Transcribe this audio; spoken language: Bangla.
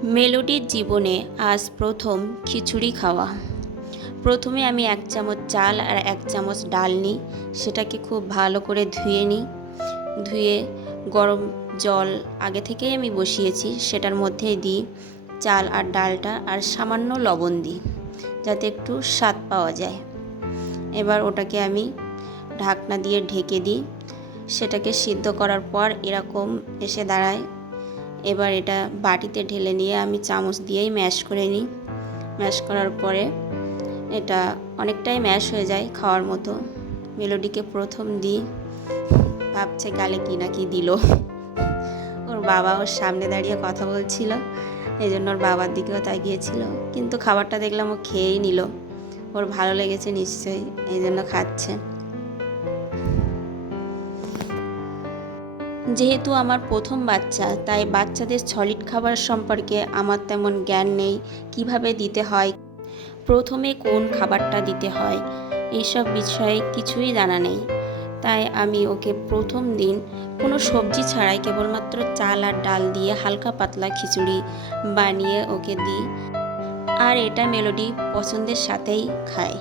মেলোডির জীবনে আজ প্রথম খিচুড়ি খাওয়া। প্রথমে আমি 1 চামচ চাল আর 1 চামচ ডাল নিই, সেটাকে খুব ভালো করে ধুয়ে নিই। ধুয়ে গরম জল আগে থেকেই আমি বসিয়েছি, সেটার মধ্যে দিই চাল আর ডালটা আর সামান্য লবণ দিই, যাতে একটু স্বাদ পাওয়া যায়। এবার ওটাকে আমি ঢাকনা দিয়ে ঢেকে দিই। সেটাকে সিদ্ধ করার পর এরকম এসে দাঁড়ায়। এবার এটা বাটিতে ঢেলে নিয়ে আমি চামচ দিয়েই ম্যাশ করে নিই। ম্যাশ করার পরে এটা অনেকটাই ম্যাশ হয়ে যায় খাওয়ার মতো। মেলোডিকে প্রথম দিই, ভাবছে গালে কি না কি দিল। ওর বাবা ওর সামনে দাঁড়িয়ে কথা বলছিল, এই জন্য ওর বাবার দিকেও তাকিয়েছিল, কিন্তু খাবারটা দেখলাম ও খেয়েই নিল। ওর ভালো লেগেছে নিশ্চয়ই, এই জন্য খাচ্ছে। যেহেতু আমার প্রথম বাচ্চা, তাই বাচ্চাদের সলিড খাবার সম্পর্কে আমার তেমন জ্ঞান নেই, কিভাবে দিতে হয়, প্রথমে কোন খাবারটা দিতে হয়, এইসব বিষয়ে কিছুই জানা নেই। তাই আমি ওকে প্রথম দিন কোনো সবজি ছাড়াই কেবলমাত্র চাল আর ডাল দিয়ে হালকা পাতলা খিচুড়ি বানিয়ে ওকে দিই, আর এটা মেলোডি পছন্দের সাথেই খায়।